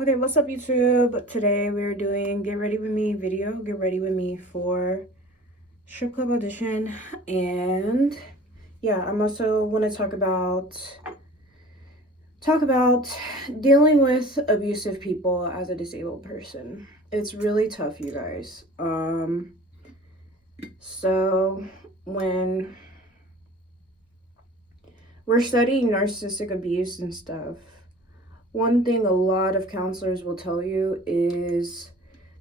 Okay, what's up YouTube? Today we're doing Get Ready With Me video. Get Ready With Me for Strip Club Audition. And yeah, I'm also want to talk about dealing with abusive people as a disabled person. It's really tough, you guys. So when we're studying narcissistic abuse and stuff, one thing a lot of counselors will tell you is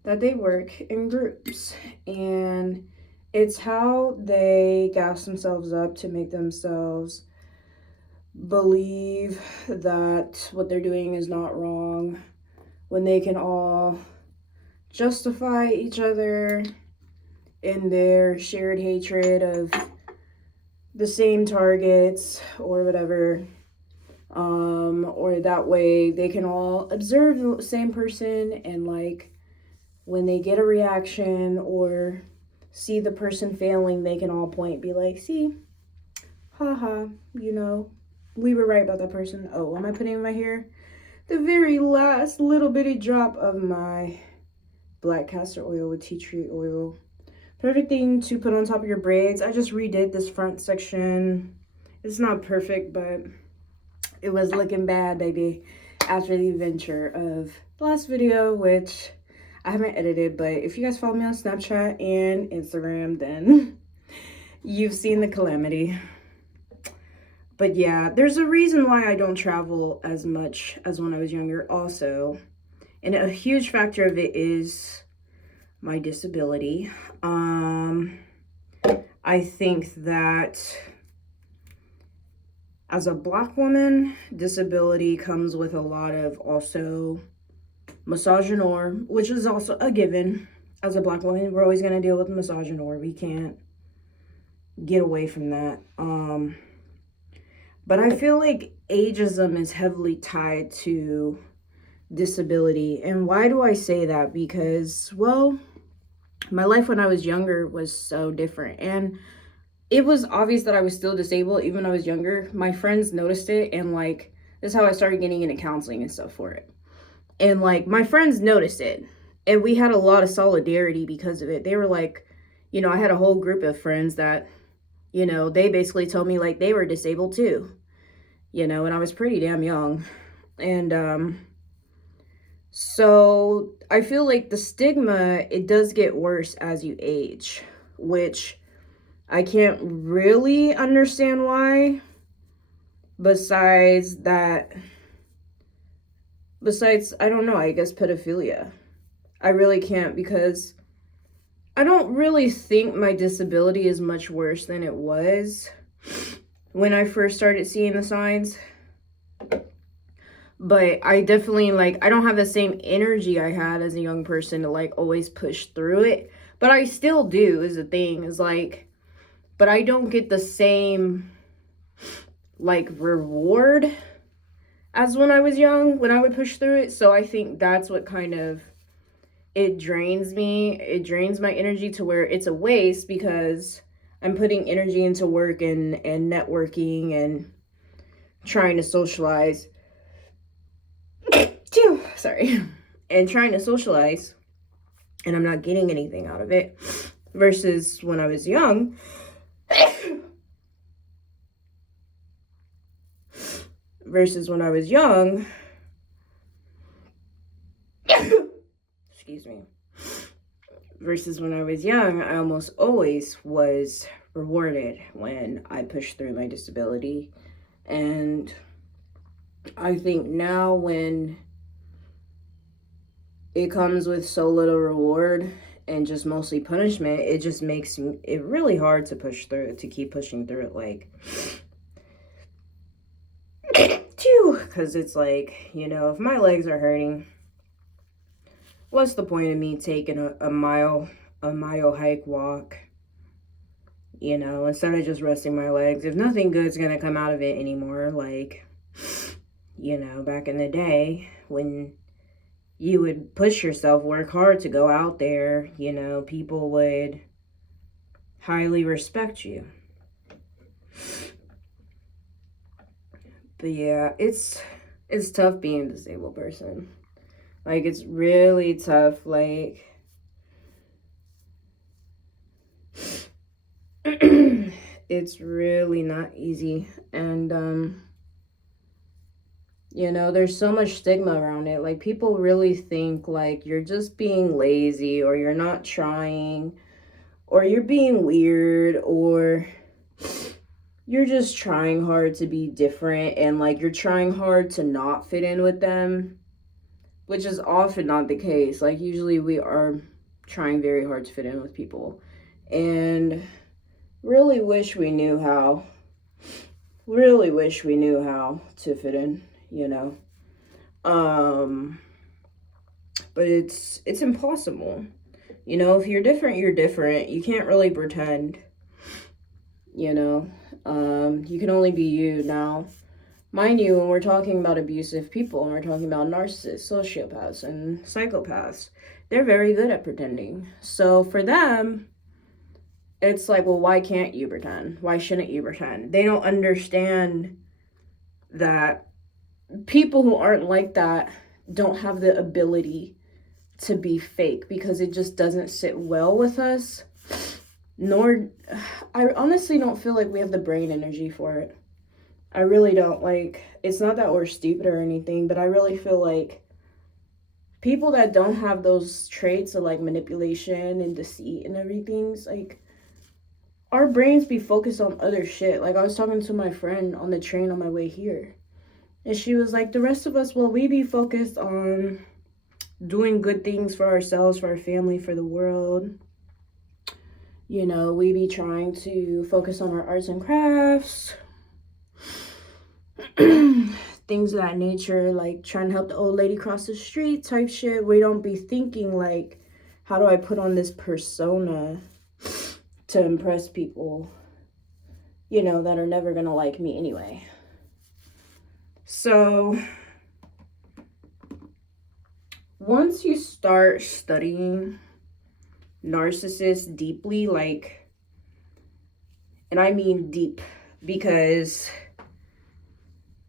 that they work in groups, and it's how they gas themselves up to make themselves believe that what they're doing is not wrong when they can all justify each other in their shared hatred of the same targets or whatever. Or that way they can all observe the same person, and like when they get a reaction or see the person failing, they can all be like, see, haha, we were right about that person. Oh, am I putting in my hair? The very last little bitty drop of my black castor oil with tea tree oil. Perfect thing to put on top of your braids. I just redid this front section. It's not perfect, but it was looking bad, baby, after the adventure of the last video, which I haven't edited, but if you guys follow me on Snapchat and Instagram, then you've seen the calamity. But yeah, there's a reason why I don't travel as much as when I was younger also. And a huge factor of it is my disability. I think that as a Black woman, disability comes with a lot of also misogynoir, which is also a given. As a Black woman, we're always going to deal with misogynoir. We can't get away from that. But I feel like ageism is heavily tied to disability. And why do I say that? Because, well, my life when I was younger was so different. And it was obvious that I was still disabled even when I was younger. My friends noticed it, and like, this is how I started getting into counseling and stuff for it. And like, my friends noticed it, and we had a lot of solidarity because of it. They were like, I had a whole group of friends that, they basically told me like they were disabled too, and I was pretty damn young. And so I feel like the stigma, it does get worse as you age, which I can't really understand why, besides, I don't know, I guess pedophilia. I really can't, because I don't really think my disability is much worse than it was when I first started seeing the signs. But I definitely, I don't have the same energy I had as a young person to, always push through it. But I still do, is the thing, is, but I don't get the same, reward as when I was young, when I would push through it. So I think that's what kind of, it drains me. It drains my energy to where it's a waste, because I'm putting energy into work and networking and trying to socialize. Sorry. And trying to socialize, and I'm not getting anything out of it. Versus when I was young. Excuse me. Versus when I was young, I almost always was rewarded when I pushed through my disability. And I think now, when it comes with so little reward and just mostly punishment, it just makes it really hard to push through it, to keep pushing through it, because it's like, if my legs are hurting, what's the point of me taking a mile hike, walk, instead of just resting my legs? If nothing good's gonna come out of it anymore, back in the day when you would push yourself, work hard to go out there, people would highly respect you. But yeah, it's tough being a disabled person. Like, it's really tough. Like, it's really not easy. And, you know, there's so much stigma around it. Like, people really think, like, you're just being lazy, or you're not trying, or you're being weird, or you're just trying hard to be different, and, like, you're trying hard to not fit in with them, which is often not the case. Like, usually we are trying very hard to fit in with people, and really wish we knew how. Really wish we knew how to fit in, you know. But it's impossible. You know, if you're different, you're different. You can't really pretend, you know. You can only be you. Now, mind you, when we're talking about abusive people, and we're talking about narcissists, sociopaths, and psychopaths, they're very good at pretending. So for them, it's like, well, why can't you pretend? Why shouldn't you pretend? They don't understand that people who aren't like that don't have the ability to be fake, because it just doesn't sit well with us. Nor, I honestly don't feel like we have the brain energy for it. I really don't. Like, it's not that we're stupid or anything, but I really feel like people that don't have those traits of, like, manipulation and deceit and everything, like, our brains be focused on other shit. Like, I was talking to my friend on the train on my way here, and she was like, the rest of us, well, we be focused on doing good things for ourselves, for our family, for the world. You know, we be trying to focus on our arts and crafts, things of that nature, like trying to help the old lady cross the street type shit. We don't be thinking, like, how do I put on this persona to impress people, you know, that are never gonna like me anyway. So once you start studying narcissists deeply, like, and I mean deep, because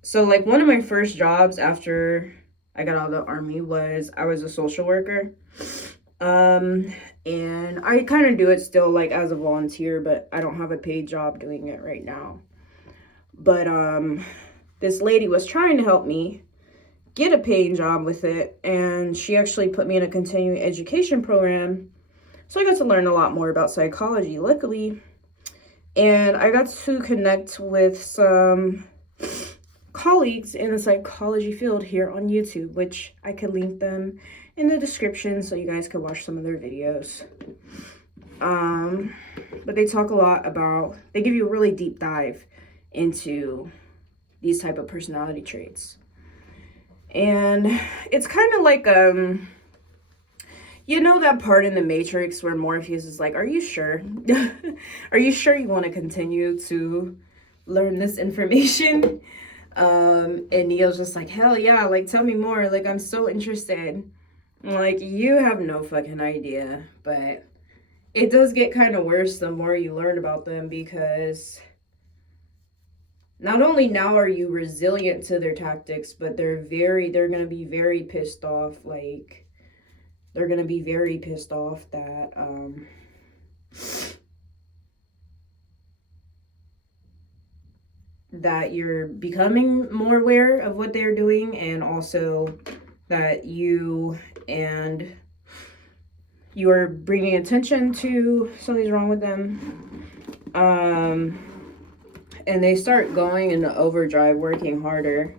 so, like, one of my first jobs after I got out of the army was I was a social worker. And I kind of do it still, like, as a volunteer, but I don't have a paid job doing it right now. But this lady was trying to help me get a paying job with it, and she actually put me in a continuing education program. So I got to learn a lot more about psychology, luckily. And I got to connect with some colleagues in the psychology field here on YouTube, which I could link them in the description so you guys could watch some of their videos. But they talk a lot about, they give you a really deep dive into these type of personality traits. And it's kind of like, you know that part in the Matrix where Morpheus is like, are you sure? Are you sure you want to continue to learn this information? And Neo's just like, hell yeah, like, tell me more. Like, I'm so interested. Like, you have no fucking idea. But it does get kind of worse the more you learn about them, because not only now are you resilient to their tactics, but they're going to be very pissed off. Like, they're going to be very pissed off that, that you're becoming more aware of what they're doing, and also that you are bringing attention to something's wrong with them. And they start going into overdrive, working harder,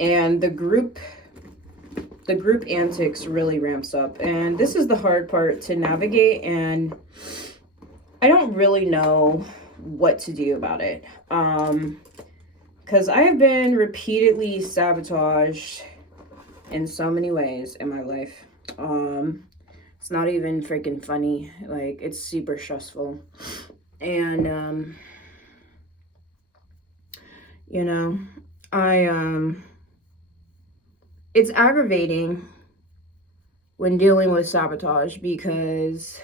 and the group antics really ramps up. And this is the hard part to navigate, and I don't really know what to do about it. Because I have been repeatedly sabotaged in so many ways in my life. It's not even freaking funny. Like, it's super stressful. And, you know, it's aggravating when dealing with sabotage, because,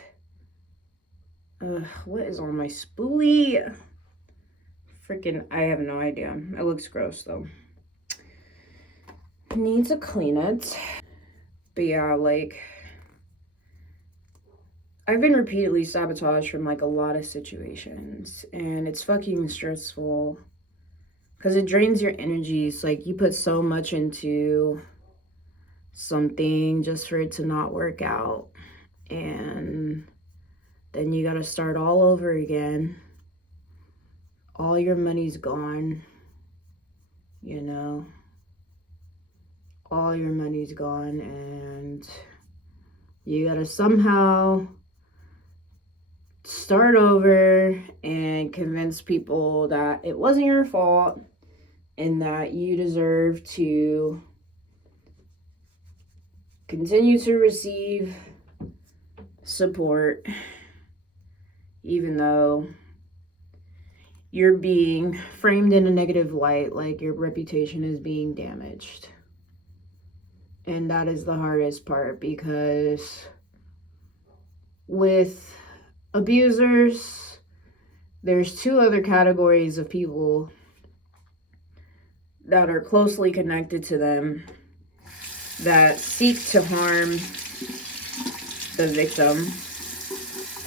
what is on my spoolie? Freaking, I have no idea. It looks gross though. Need to clean it. But yeah, like, I've been repeatedly sabotaged from like a lot of situations, and it's fucking stressful because it drains your energies. Like, you put so much into something just for it to not work out, and then you gotta start all over again. All your money's gone, you know, all your money's gone, and you gotta somehow start over and convince people that it wasn't your fault and that you deserve to continue to receive support, even though you're being framed in a negative light, like your reputation is being damaged. And that is the hardest part, because with abusers, there's two other categories of people that are closely connected to them that seek to harm the victim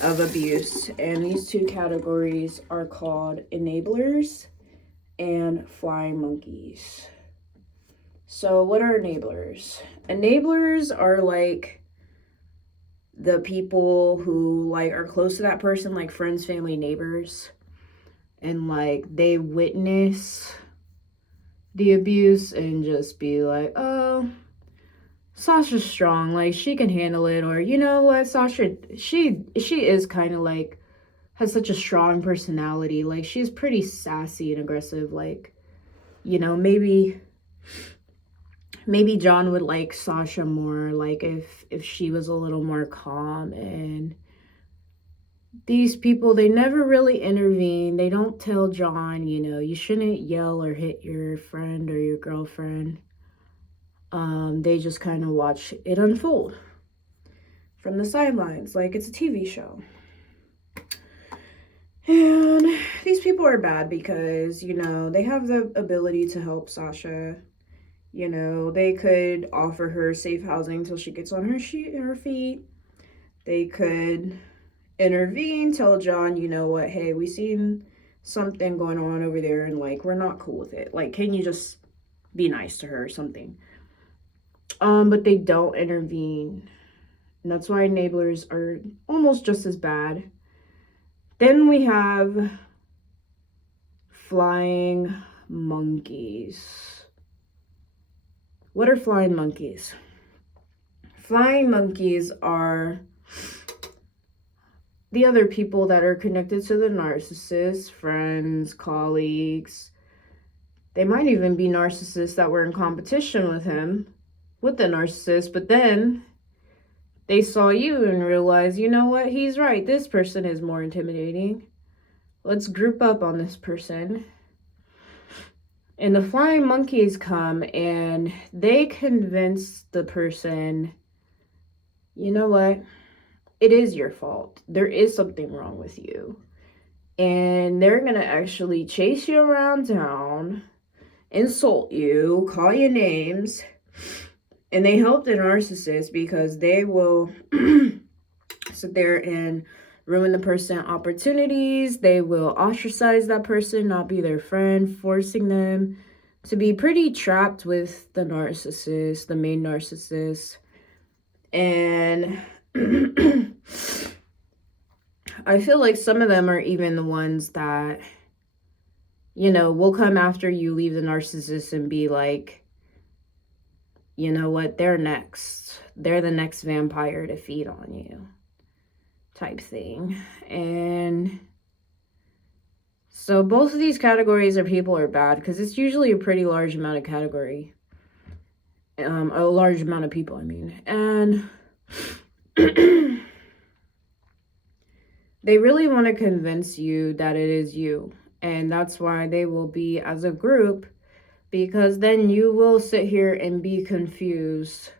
of abuse. And these two categories are called enablers and flying monkeys. So what are enablers? Enablers are like the people who like are close to that person, like friends, family, neighbors, and like they witness the abuse and just be like, oh, Sasha's strong, like she can handle it, or you know what, Sasha, she is kind of like has such a strong personality, like she's pretty sassy and aggressive, like, you know, maybe John would like Sasha more, like if she was a little more calm. And these people, they never really intervene. They don't tell John, you know, you shouldn't yell or hit your friend or your girlfriend. They just kind of watch it unfold from the sidelines, like it's a TV show. And these people are bad because, you know, they have the ability to help Sasha. You know, they could offer her safe housing until she gets on her feet. They could intervene, tell John, you know what, hey, we seen something going on over there and like we're not cool with it. Like, can you just be nice to her or something? But they don't intervene. And that's why enablers are almost just as bad. Then we have flying monkeys. What are flying monkeys? Flying monkeys are the other people that are connected to the narcissist, friends, colleagues. They might even be narcissists that were in competition with the narcissist, but then they saw you and realized, you know what, he's right, this person is more intimidating. Let's group up on this person. And the flying monkeys come and they convince the person, you know what, it is your fault. There is something wrong with you. And they're going to actually chase you around town, insult you, call you names. And they help the narcissist because they will sit there and ruin the person opportunities. They will ostracize that person, not be their friend, forcing them to be pretty trapped with the narcissist, the main narcissist. And I feel like some of them are even the ones that, you know, will come after you leave the narcissist and be like, you know what, they're next. They're the next vampire to feed on you, type thing. And so both of these categories of people are bad because it's usually a pretty large amount of category. A large amount of people, I mean. And they really want to convince you that it is you. And that's why they will be as a group, because then you will sit here and be confused.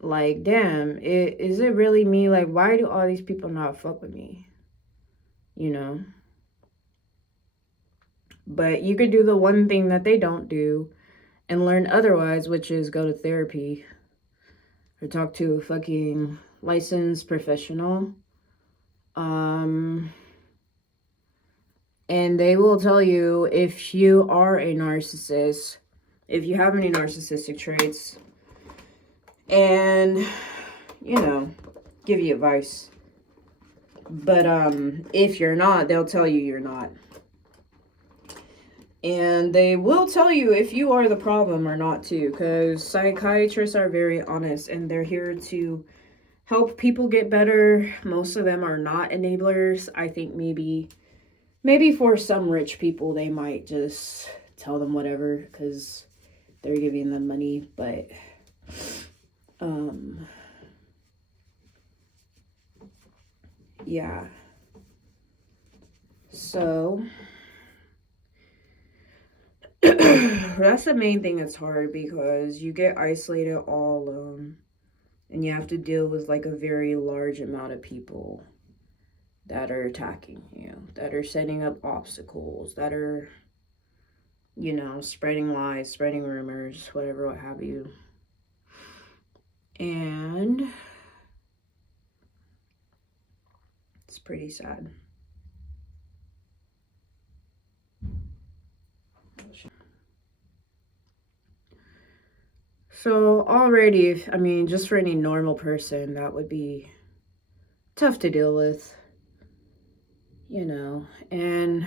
Like, damn, is it really me? Like, why do all these people not fuck with me? You know? But you could do the one thing that they don't do and learn otherwise, which is go to therapy. or talk to a fucking licensed professional. And they will tell you if you are a narcissist, if you have any narcissistic traits, and, you know, give you advice. But if you're not, they'll tell you you're not. And they will tell you if you are the problem or not too, because psychiatrists are very honest and they're here to help people get better. Most of them are not enablers. I think maybe for some rich people they might just tell them whatever because they're giving them money, but yeah. So that's the main thing that's hard, because you get isolated all alone and you have to deal with like a very large amount of people that are attacking you, that are setting up obstacles, that are, you know, spreading lies, spreading rumors, whatever, what have you. And it's pretty sad. So already, I mean, just for any normal person, that would be tough to deal with, you know. And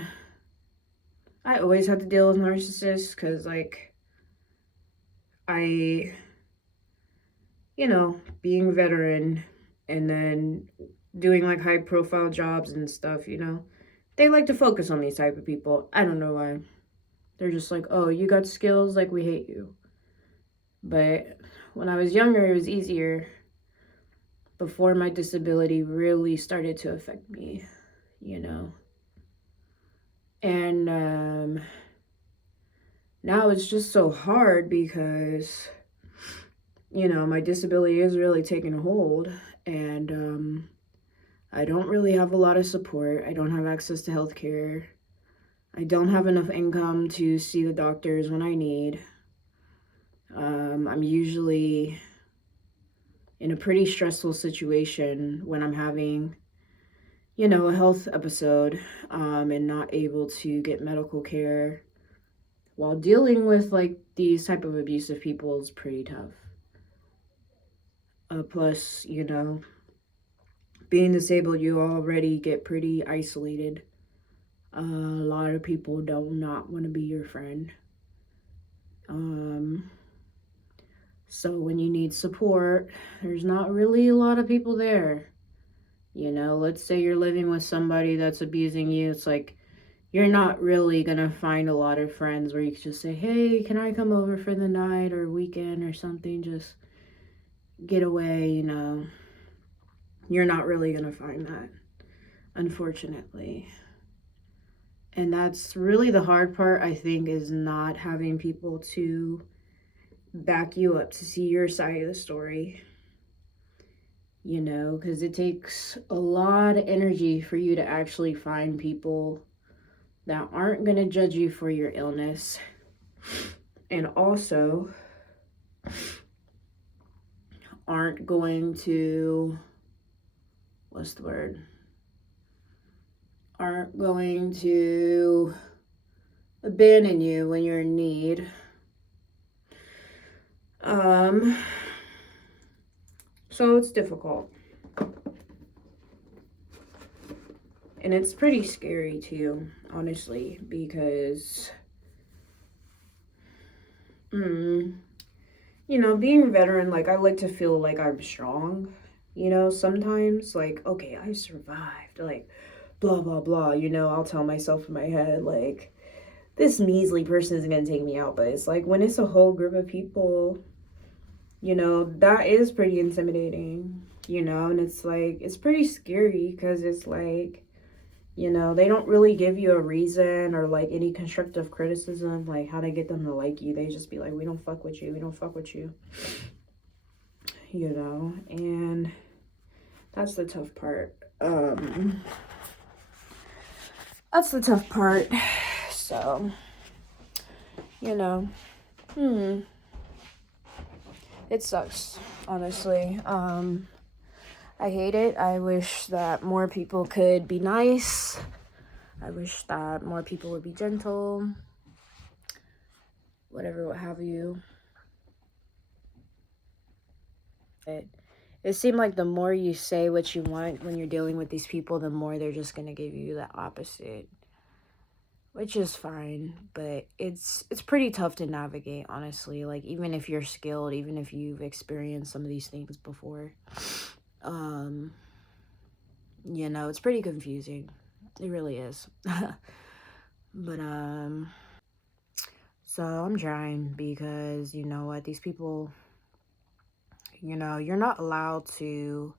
I always have to deal with narcissists because, like, you know, being a veteran and then doing, like, high-profile jobs and stuff, you know, they like to focus on these type of people. I don't know why. They're just like, oh, you got skills, like, we hate you. But when I was younger, it was easier before my disability really started to affect me, you know. And now it's just so hard because, you know, my disability is really taking a hold, and I don't really have a lot of support. I don't have access to healthcare. I don't have enough income to see the doctors when I need. I'm usually in a pretty stressful situation when I'm having, you know, a health episode, and not able to get medical care while dealing with, like, these type of abusive people is pretty tough. Plus, you know, being disabled, you already get pretty isolated. A lot of people do not want to be your friend. So when you need support, there's not really a lot of people there. You know, let's say you're living with somebody that's abusing you. It's like, you're not really going to find a lot of friends where you can just say, hey, can I come over for the night or weekend or something? Just get away, you know. You're not really going to find that, unfortunately. And that's really the hard part, I think, is not having people to back you up, to see your side of the story, you know, because it takes a lot of energy for you to actually find people that aren't going to judge you for your illness, and also aren't going to, aren't going to abandon you when you're in need. So it's difficult. And it's pretty scary too, honestly, because, you know, being a veteran, like, I like to feel like I'm strong, you know, sometimes, like, okay, I survived, like, blah, blah, blah, you know, I'll tell myself in my head, like, this measly person isn't going to take me out, but it's like, when it's a whole group of people, you know, that is pretty intimidating, you know, and it's like, it's pretty scary, because it's like, you know, they don't really give you a reason or, like, any constructive criticism, like, how to get them to like you. They just be like, we don't fuck with you, we don't fuck with you, you know, and that's the tough part. That's the tough part. So, you know, it sucks. honestly. I hate it. I wish that more people could be nice. I wish that more people would be gentle. Whatever, what have you. It seemed like the more you say what you want when you're dealing with these people, the more they're just going to give you the opposite. Which is fine, but it's pretty tough to navigate, honestly. Like, even if you're skilled, even if you've experienced some of these things before, you know, it's pretty confusing. It really is. But, so I'm trying because, you know what, these people, you know, you're not allowed to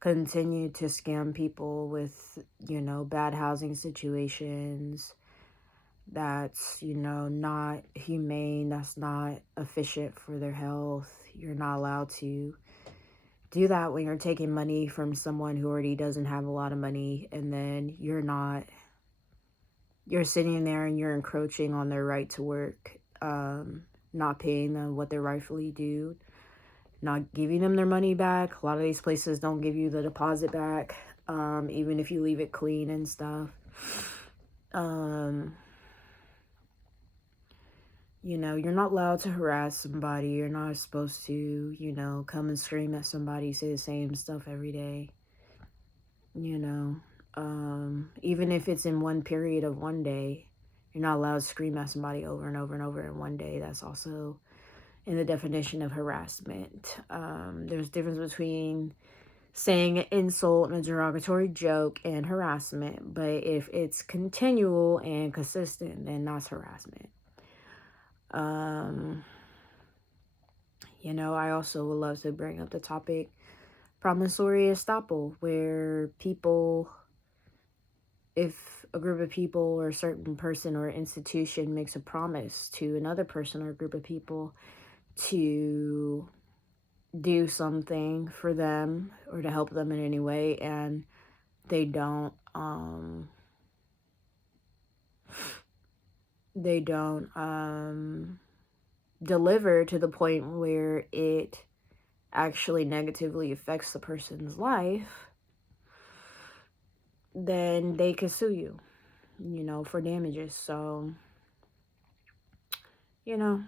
continue to scam people with, you know, bad housing situations. That's, you know, not humane, that's not efficient for their health. You're not allowed to do that when you're taking money from someone who already doesn't have a lot of money, and then you're sitting there and you're encroaching on their right to work, not paying them what they're rightfully due, not giving them their money back. A lot of these places don't give you the deposit back, even if you leave it clean and stuff. You know, you're not allowed to harass somebody. You're not supposed to, you know, come and scream at somebody, say the same stuff every day. You know, even if it's in one period of one day, you're not allowed to scream at somebody over and over and over in one day. That's also in the definition of harassment. There's a difference between saying an insult and a derogatory joke and harassment. But if it's continual and consistent, then that's harassment. You know, I also would love to bring up the topic promissory estoppel, where people, if a group of people or a certain person or institution makes a promise to another person or a group of people to do something for them or to help them in any way, and they don't deliver to the point where it actually negatively affects the person's life, then they could sue you, you know, for damages. So, you know,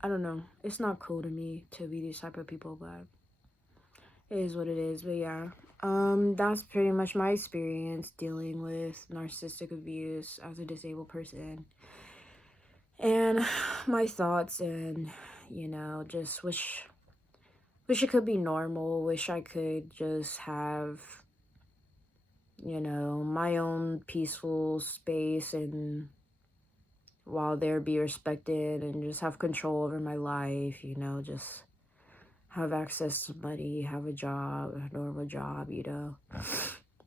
I don't know. It's not cool to me to be these type of people, but it is what it is. But yeah, that's pretty much my experience dealing with narcissistic abuse as a disabled person. And my thoughts, and, you know, just wish it could be normal. Wish I could just have, you know, my own peaceful space, and while there be respected, and just have control over my life, you know, just have access to money, have a job, a normal job, you know,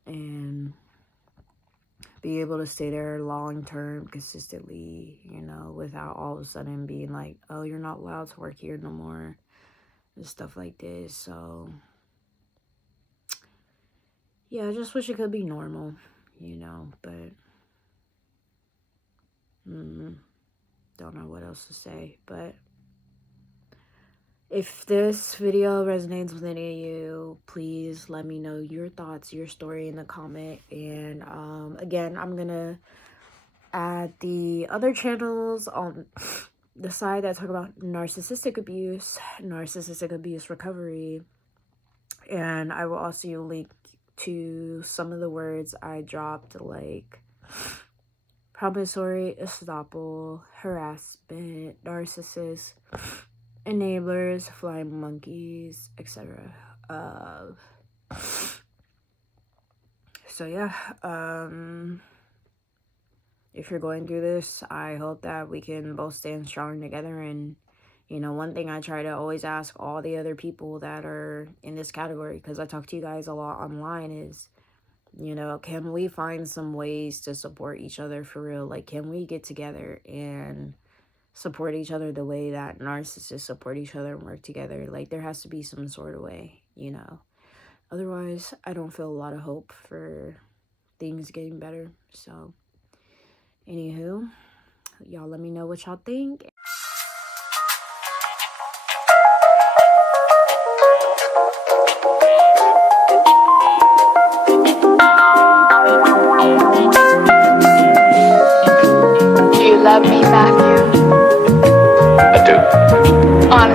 and be able to stay there long term consistently, you know, without all of a sudden being like, oh, you're not allowed to work here no more, and stuff like this. So yeah, I just wish it could be normal, you know, but don't know what else to say. But if this video resonates with any of you, please let me know your thoughts, your story in the comment. And again, I'm gonna add the other channels on the side that talk about narcissistic abuse recovery, and I will also link to some of the words I dropped, like promissory estoppel, harassment, narcissist, enablers, flying monkeys, etc. So yeah, if you're going through this, I hope that we can both stand strong together. And, you know, one thing I try to always ask all the other people that are in this category, because I talk to you guys a lot online, is, you know, can we find some ways to support each other for real? Like, can we get together and support each other the way that narcissists support each other and work together? Like, there has to be some sort of way, you know. Otherwise, I don't feel a lot of hope for things getting better. So, anywho, y'all let me know what y'all think.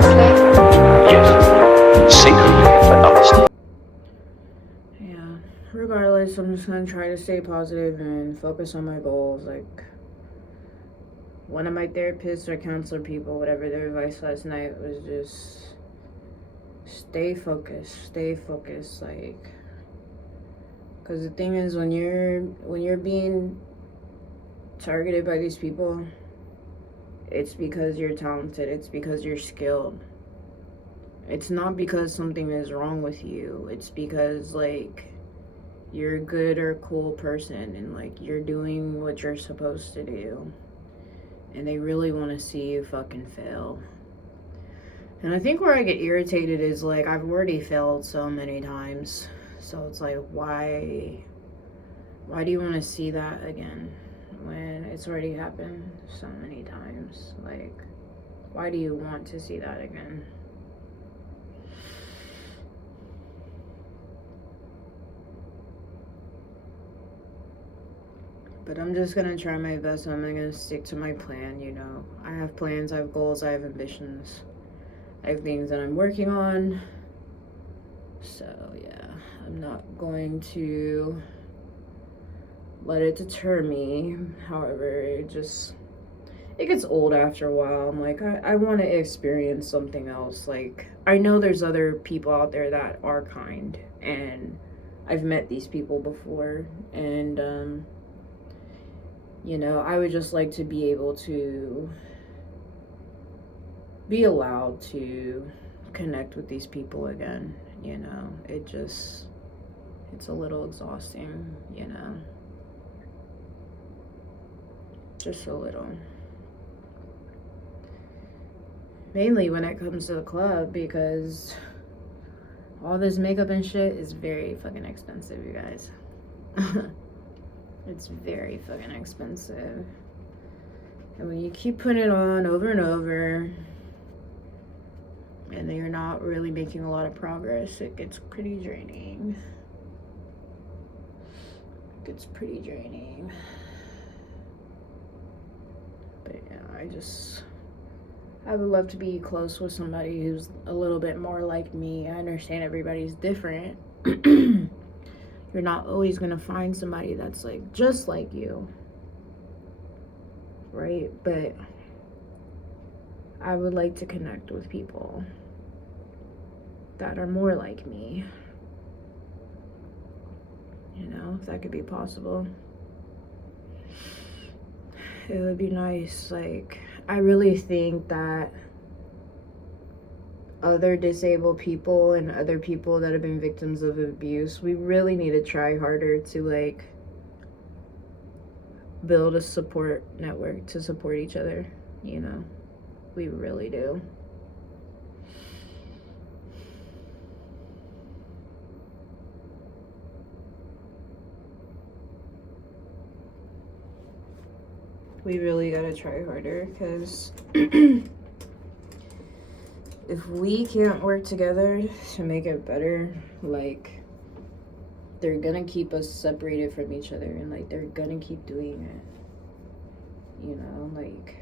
Silently? Yes. Secretly, but honestly. Yeah. Regardless, I'm just gonna try to stay positive and focus on my goals. Like, one of my therapists or counselor people, whatever their advice last night was just stay focused, like, because the thing is, when you're being targeted by these people, it's because you're talented, it's because you're skilled. It's not because something is wrong with you. It's because, like, you're a good or cool person and, like, you're doing what you're supposed to do. And they really want to see you fucking fail. And I think where I get irritated is, like, I've already failed so many times. So it's like, why do you want to see that again when it's already happened so many times? Like, why do you want to see that again? But I'm just gonna try my best. I'm gonna stick to my plan, you know. I have plans, I have goals, I have ambitions. I have things that I'm working on. So, yeah, I'm not going to let it deter me. However, it gets old after a while. I'm like, I want to experience something else. Like, I know there's other people out there that are kind, and I've met these people before, and you know, I would just like to be able to be allowed to connect with these people again, you know. It's a little exhausting, you know. Just a little. Mainly when it comes to the club, because all this makeup and shit is very fucking expensive, you guys. It's very fucking expensive. And when you keep putting it on over and over, and then you're not really making a lot of progress, it gets pretty draining. But yeah, I would love to be close with somebody who's a little bit more like me. I understand everybody's different. You're not always gonna find somebody that's, like, just like you, right? But I would like to connect with people that are more like me, you know, if that could be possible. It would be nice. Like, I really think that other disabled people and other people that have been victims of abuse, we really need to try harder to, like, build a support network to support each other, you know. We really do. We really gotta try harder, because if we can't work together to make it better, like, they're gonna keep us separated from each other, and, like, they're gonna keep doing it, you know, like.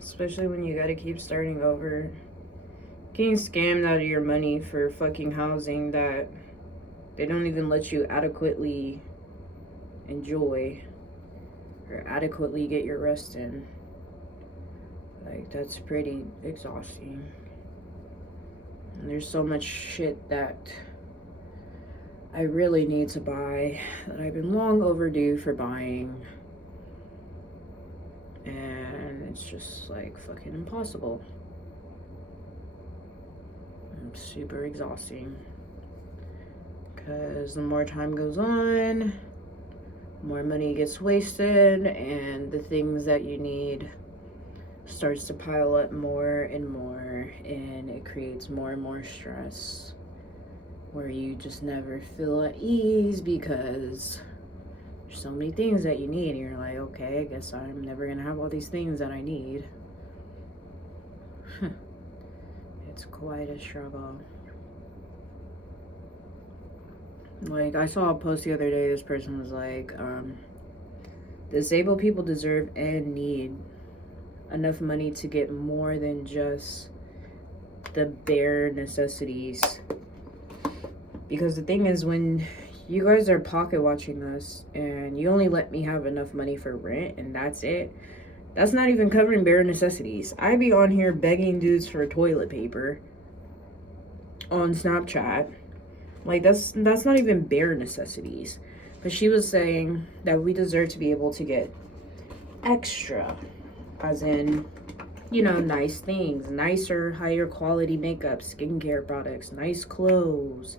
Especially when you gotta keep starting over, getting scammed out of your money for fucking housing that they don't even let you adequately enjoy or adequately get your rest in. Like, that's pretty exhausting. And there's so much shit that I really need to buy that I've been long overdue for buying. And it's just, like, fucking impossible. It's super exhausting. Because the more time goes on, more money gets wasted, and the things that you need starts to pile up more and more, and it creates more and more stress. where you just never feel at ease because there's so many things that you need, and you're like, okay, I guess I'm never gonna have all these things that I need. It's quite a struggle. Like, I saw a post the other day, this person was like, disabled people deserve and need enough money to get more than just the bare necessities. Because the thing is, when you guys are pocket watching us and you only let me have enough money for rent and that's it, that's not even covering bare necessities. I be on here begging dudes for toilet paper on Snapchat. Like, that's not even bare necessities. But she was saying that we deserve to be able to get extra, as in, you know, nice things, nicer, higher quality makeup, skincare products, nice clothes,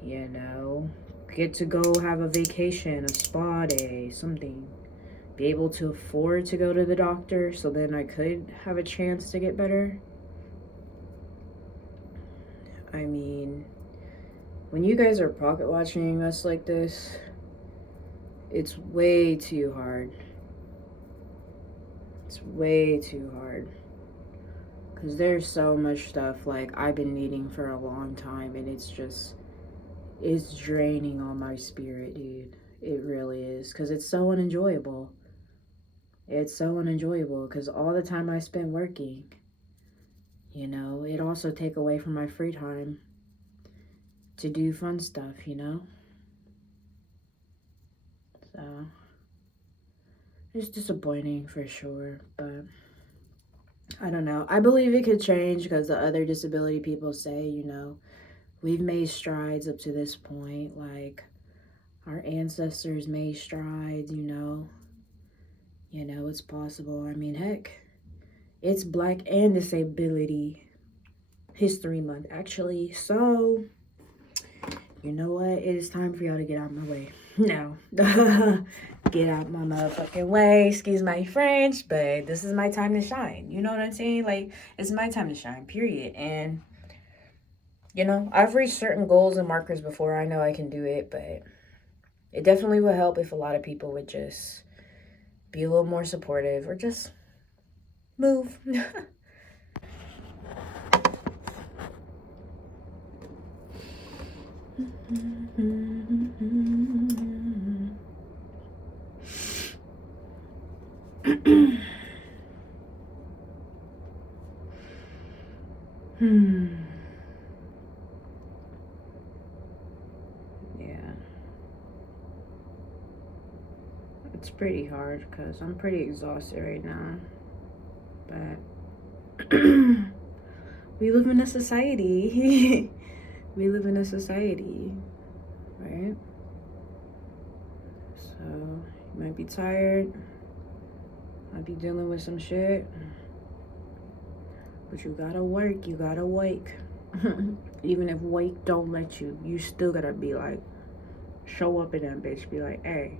you know, get to go have a vacation, a spa day, something. Be able to afford to go to the doctor so then I could have a chance to get better. I mean, when you guys are pocket watching us like this, it's way too hard. It's way too hard. Because there's so much stuff like I've been needing for a long time, and it's draining on my spirit, dude. It really is. Because it's so unenjoyable. It's so unenjoyable because all the time I spend working, you know, it also take away from my free time to do fun stuff, you know? So, it's disappointing for sure, but I don't know. I believe it could change because the other disability people say, you know, we've made strides up to this point. Like, our ancestors made strides, you know. You know, it's possible. I mean, heck, it's Black and Disability History Month, actually. So, you know what? It is time for y'all to get out of my way. No. Get out my motherfucking way. Excuse my French, but this is my time to shine. You know what I'm saying? Like, it's my time to shine, period. And, you know, I've reached certain goals and markers before. I know I can do it, but it definitely would help if a lot of people would just be a little more supportive or just move. Yeah. It's pretty hard because I'm pretty exhausted right now. But we live in a society. We live in a society, right? So you might be tired, might be dealing with some shit, but you gotta work, you gotta wake. Even if wake don't let you, you still gotta be like, show up in that bitch, be like, hey,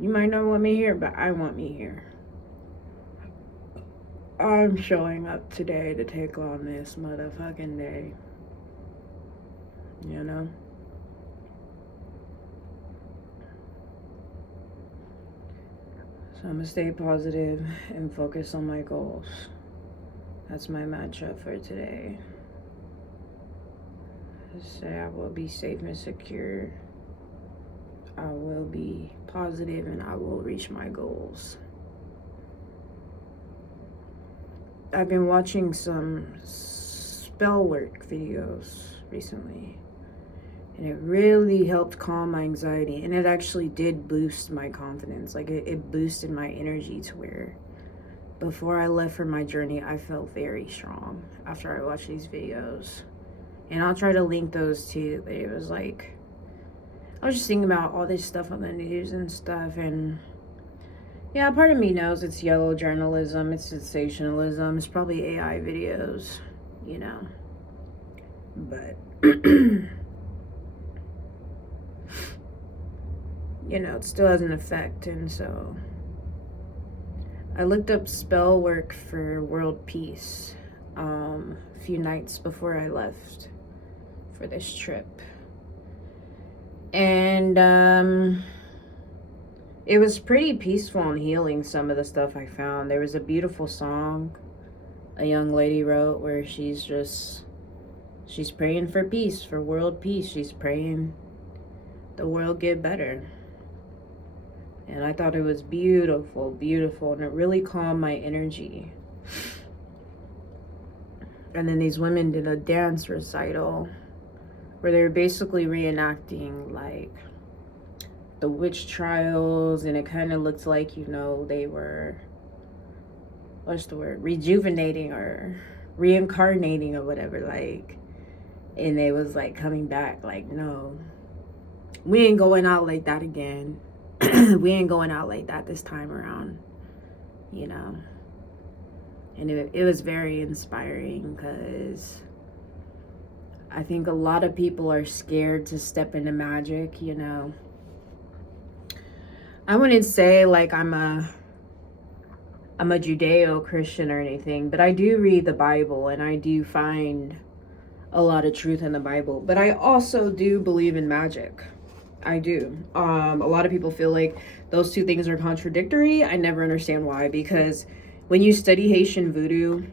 you might not want me here, but I want me here. I'm showing up today to take on this motherfucking day. You know? So I'm gonna stay positive and focus on my goals. That's my mantra for today. Say I will be safe and secure. I will be positive and I will reach my goals. I've been watching some spell work videos recently, and it really helped calm my anxiety, and it actually did boost my confidence. Like, it boosted my energy to where before I left for my journey, I felt very strong after I watched these videos. And I'll try to link those too, but it was like, I was just thinking about all this stuff on the news and stuff, and yeah, part of me knows it's yellow journalism, it's sensationalism, it's probably AI videos, you know, but, you know, it still has an effect. And so I looked up spell work for world peace a few nights before I left for this trip. And it was pretty peaceful and healing, some of the stuff I found. There was a beautiful song a young lady wrote where she's praying for peace, for world peace. She's praying the world get better. And I thought it was beautiful, beautiful, and it really calmed my energy. And then these women did a dance recital where they were basically reenacting like the witch trials, and it kind of looked like, you know, they were, what's the word, rejuvenating or reincarnating or whatever, like, and they was like coming back like, no, we ain't going out like that again. We ain't going out like that this time around, you know. And it was very inspiring, because I think a lot of people are scared to step into magic, you know. I wouldn't say like I'm a Judeo-Christian or anything, but I do read the Bible, and I do find a lot of truth in the Bible. But I also do believe in magic. I do. A lot of people feel like those two things are contradictory. I never understand why, because when you study Haitian voodoo,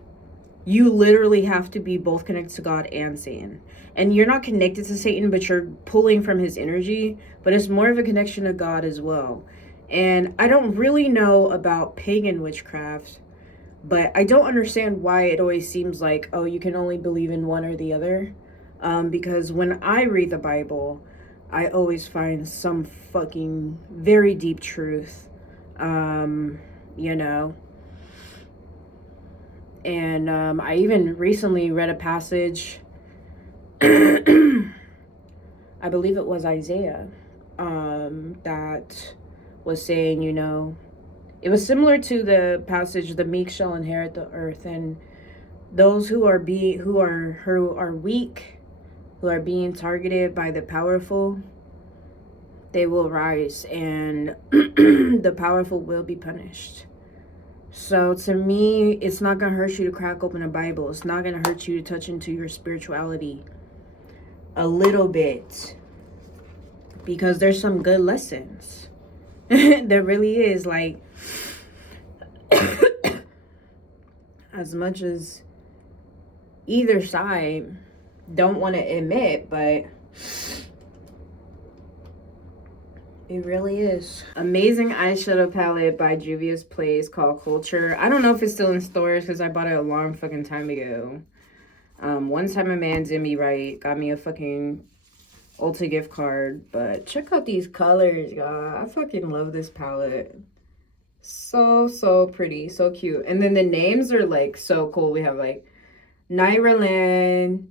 you literally have to be both connected to God and Satan. And you're not connected to Satan, but you're pulling from his energy, but it's more of a connection to God as well. And I don't really know about pagan witchcraft, but I don't understand why it always seems like, oh, you can only believe in one or the other. Because when I read the Bible, I always find some fucking very deep truth, you know. And I even recently read a passage, I believe it was Isaiah, that was saying, you know, it was similar to the passage, the meek shall inherit the earth, and those who are weak, who are being targeted by the powerful, they will rise, and the powerful will be punished. So to me, it's not going to hurt you to crack open a Bible. It's not going to hurt you to touch into your spirituality a little bit, because there's some good lessons. There really is. Like, as much as either side don't want to admit, but it really is. Amazing eyeshadow palette by Juvia's Place called Culture. I don't know if it's still in stores, because I bought it a long fucking time ago. One time a man did me right, got me a fucking Ulta gift card. But check out these colors, y'all. I fucking love this palette. So pretty, so cute. And then the names are like so cool. We have like Nairaland,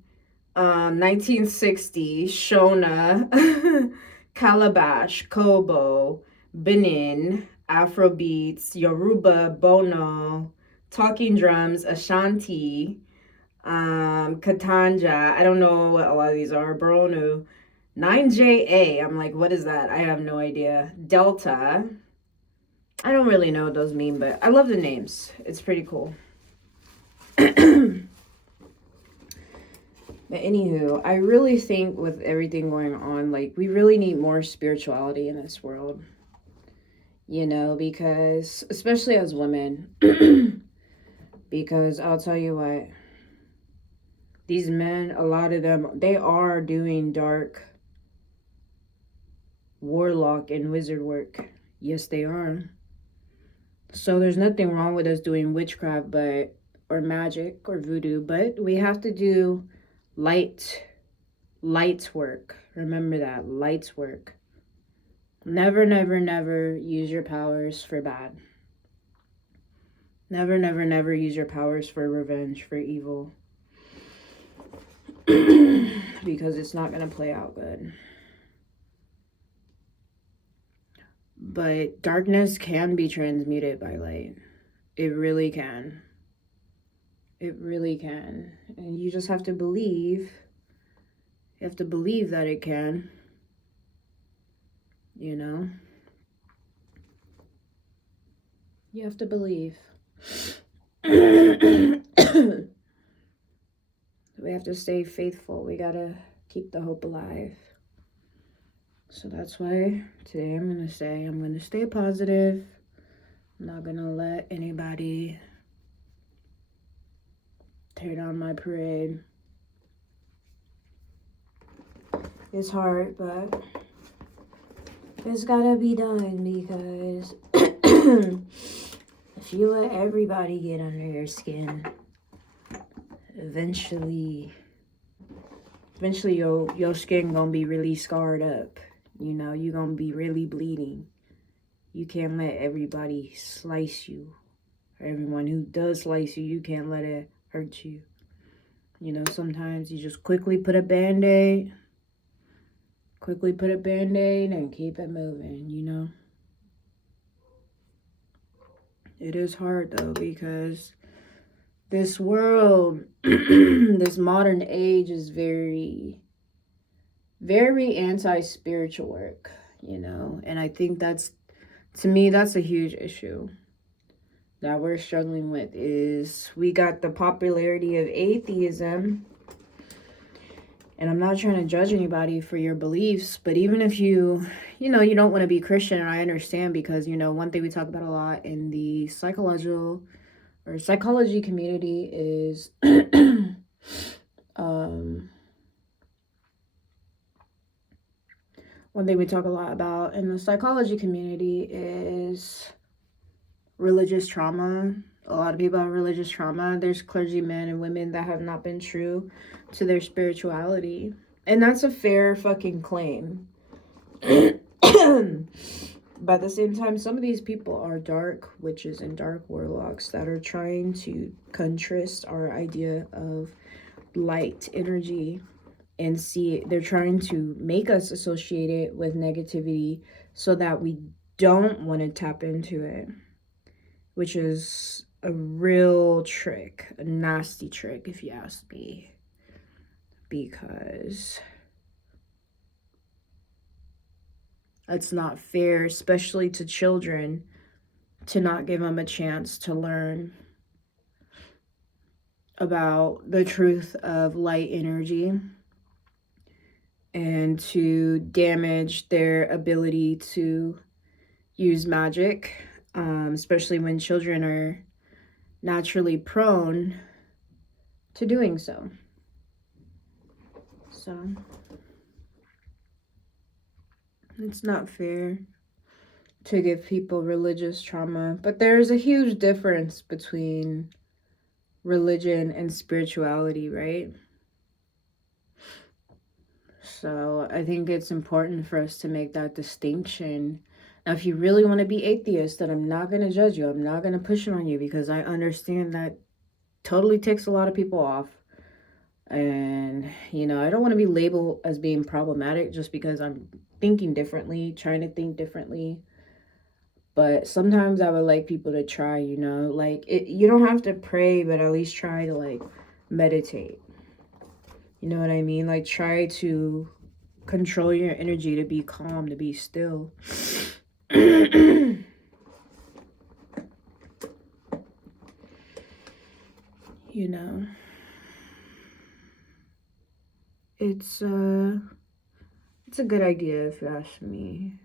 1960, Shona, Calabash, Kobo, Benin, Afrobeats, Yoruba, Bono, Talking Drums, Ashanti, Katanja. I don't know what a lot of these are. Bronu, 9JA. I'm like, what is that? I have no idea. Delta. I don't really know what those mean, but I love the names. It's pretty cool. But anywho, I really think with everything going on, like, we really need more spirituality in this world. You know, because, especially as women, because I'll tell you what, these men, a lot of them, they are doing dark warlock and wizard work. Yes, they are. So there's nothing wrong with us doing witchcraft, but, or magic or voodoo, but we have to do light work. Remember that, light work. Never, never, never use your powers for bad. Never, never, never use your powers for revenge, for evil. Because it's not going to play out good. But darkness can be transmuted by light. It really can. It really can. And you just have to believe. You have to believe that it can. You know? You have to believe. We have to stay faithful. We gotta keep the hope alive. So that's why today I'm going to stay positive. I'm not going to let anybody tear down my parade. It's hard, but it's gotta be done, because if you let everybody get under your skin, eventually your skin gonna be really scarred up. You know, you're gonna be really bleeding. You can't let everybody slice you. Everyone who does slice you, you can't let it hurt you. You know, sometimes you just quickly put a band-aid and keep it moving, you know. It is hard though, because this world, this modern age is very, very anti-spiritual work, you know. And I think to me, that's a huge issue that we're struggling with. Is we got the popularity of atheism. And I'm not trying to judge anybody for your beliefs, but even if you don't want to be Christian, and I understand, because, you know, one thing we talk about a lot in the psychology community is one thing we talk a lot about in the psychology community is religious trauma. A lot of people have religious trauma. There's clergymen and women that have not been true to their spirituality. And that's a fair fucking claim. But at the same time, some of these people are dark witches and dark warlocks that are trying to contrast our idea of light energy, and they're trying to make us associate it with negativity so that we don't want to tap into it, which is a real trick, a nasty trick if you ask me, because it's not fair, especially to children, to not give them a chance to learn about the truth of light energy, and to damage their ability to use magic, especially when children are naturally prone to doing so. So it's not fair to give people religious trauma, but there's a huge difference between religion and spirituality, right? So I think it's important for us to make that distinction. Now, if you really want to be atheist, then I'm not going to judge you. I'm not going to push it on you, because I understand that totally ticks a lot of people off. And, you know, I don't want to be labeled as being problematic just because I'm thinking differently, trying to think differently. But sometimes I would like people to try, you know, like you don't have to pray, but at least try to like meditate. You know what I mean? Like, try to control your energy, to be calm, to be still. You know, it's a good idea if you ask me.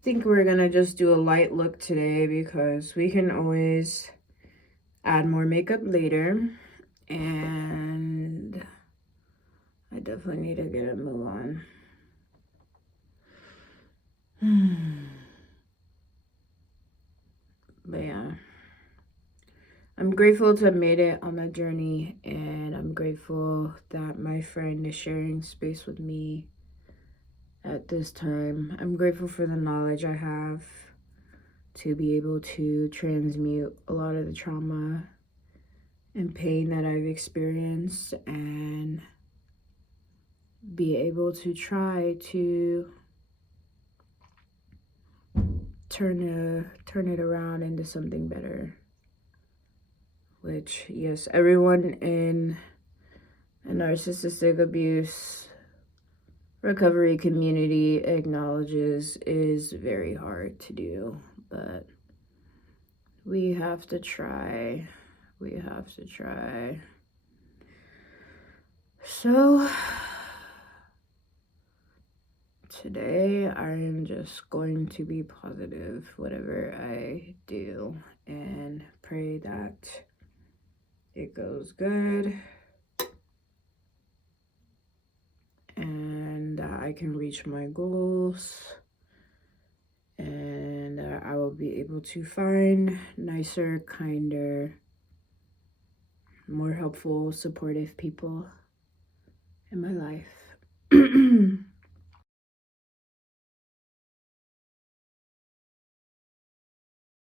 I think we're gonna just do a light look today, because we can always add more makeup later. And I definitely need to get a move on. But yeah, I'm grateful to have made it on that journey, and I'm grateful that my friend is sharing space with me at this time. I'm grateful for the knowledge I have to be able to transmute a lot of the trauma and pain that I've experienced, and be able to try to turn it around into something better. Which, yes, everyone in a narcissistic abuse recovery community acknowledges is very hard to do, but we have to try. So today I'm just going to be positive whatever I do and pray that it goes good and I can reach my goals, and I will be able to find nicer, kinder, more helpful, supportive people in my life.